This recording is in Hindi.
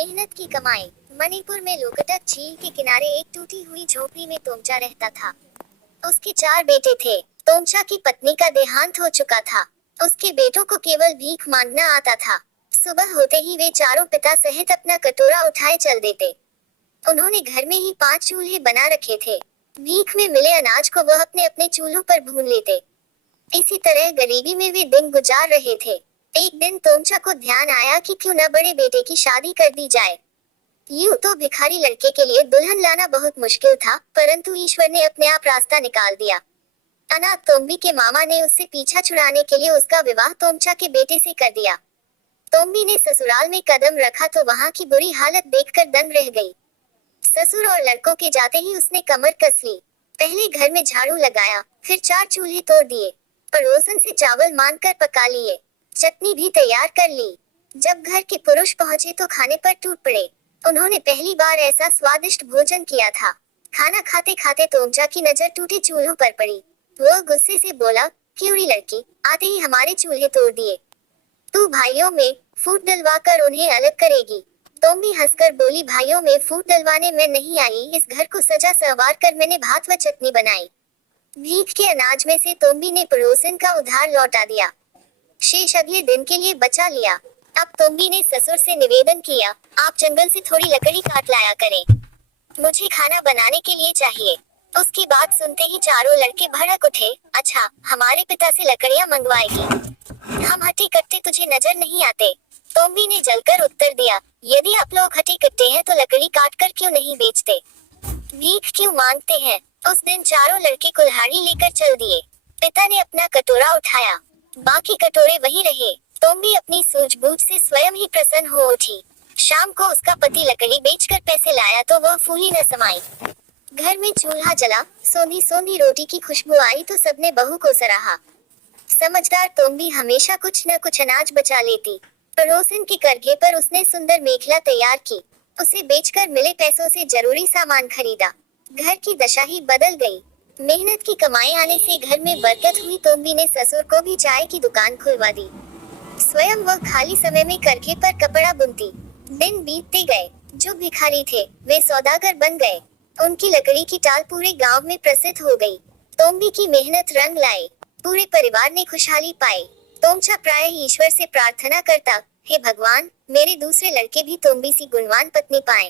मेहनत की कमाई। मणिपुर में लोकटक झील के किनारे एक टूटी हुई झोपड़ी में तोमचा रहता था। उसके 4 बेटे थे। तोमचा की पत्नी का देहांत हो चुका था। उसके बेटों को केवल भीख मांगना आता था। सुबह होते ही वे चारों पिता सहित अपना कटोरा उठाए चल देते। उन्होंने घर में ही 5 चूल्हे बना रखे थे। भीख में मिले अनाज को वह अपने अपने चूल्हों पर भून लेते। इसी तरह गरीबी में वे दिन गुजार रहे थे। एक दिन तोमचा को ध्यान आया कि क्यों न बड़े बेटे की शादी कर दी जाए। यूं तो भिखारी लड़के के लिए दुल्हन लाना बहुत मुश्किल था, परंतु ईश्वर ने अपने आप रास्ता निकाल दिया। अनाथ तोम्बी के मामा ने उससे पीछा छुड़ाने के लिए उसका विवाह तोमचा के बेटे से कर दिया। तोम्बी ने ससुराल में कदम रखा तो वहां की बुरी हालत देखकर दंग रह गई। ससुर और लड़कों के जाते ही उसने कमर कस ली। पहले घर में झाड़ू लगाया, फिर 4 चूल्हे तोड़ दिए, पड़ोसन से चावल मांग कर पका लिए, चटनी भी तैयार कर ली। जब घर के पुरुष पहुंचे तो खाने पर टूट पड़े। उन्होंने पहली बार ऐसा स्वादिष्ट भोजन किया था। खाना खाते खाते तोमचा की नजर टूटे चूल्हों पर पड़ी। वो गुस्से से बोला, क्यूरी लड़की, आते ही हमारे चूल्हे तोड़ दिए। तू भाइयों में फूट डलवा कर उन्हें अलग करेगी। तोम्बी हंसकर बोली, भाइयों में फूट डलवाने में नहीं आई, इस घर को सजा संवार कर मैंने भात व चटनी बनाई। भीख के अनाज में से तोम्बी ने पड़ोसन का उधार लौटा दिया। शेष अगले दिन के लिए बचा लिया। अब तोम्बी ने ससुर से निवेदन किया, आप जंगल से थोड़ी लकड़ी काट लाया करें, मुझे खाना बनाने के लिए चाहिए। उसकी बात सुनते ही चारों लड़के भड़क उठे, अच्छा, हमारे पिता से लकड़ियां मंगवाएगी, हम हट्टी कट्टे तुझे नजर नहीं आते। तोम्बी ने जलकर उत्तर दिया, यदि आप लोग हट्टी कट्टे हैं तो लकड़ी काट कर क्यों नहीं बेचते, भीख क्यों मांगते हैं। उस दिन चारों लड़के कुल्हाड़ी लेकर चल दिए। पिता ने अपना कटोरा उठाया, बाकी कटोरे वही रहे। तोम्बी अपनी सूझबूझ से स्वयं ही प्रसन्न हो उठी। शाम को उसका पति लकड़ी बेचकर पैसे लाया तो वह फूली न समाई। घर में चूल्हा जला, सोंधी सोंधी रोटी की खुशबू आई तो सबने बहू को सराहा। समझदार तोम्बी हमेशा कुछ न कुछ अनाज बचा लेती। पड़ोसन के करघे पर उसने सुंदर मेखला तैयार की। उसे बेचकर मिले पैसों से जरूरी सामान खरीदा। घर की दशा ही बदल गई। मेहनत की कमाई आने से घर में बरकत हुई। तोम्बी ने ससुर को भी चाय की दुकान खुलवा दी। स्वयं वह खाली समय में करघे पर कपड़ा बुनती। दिन बीतते गए। जो भिखारी थे वे सौदागर बन गए। उनकी लकड़ी की टाल पूरे गांव में प्रसिद्ध हो गई। तोम्बी की मेहनत रंग लाई। पूरे परिवार ने खुशहाली पाई। तोमचा प्रायः ईश्वर से प्रार्थना करता, हे भगवान, मेरे दूसरे लड़के भी तोम्बी सी गुणवान पत्नी पाएं।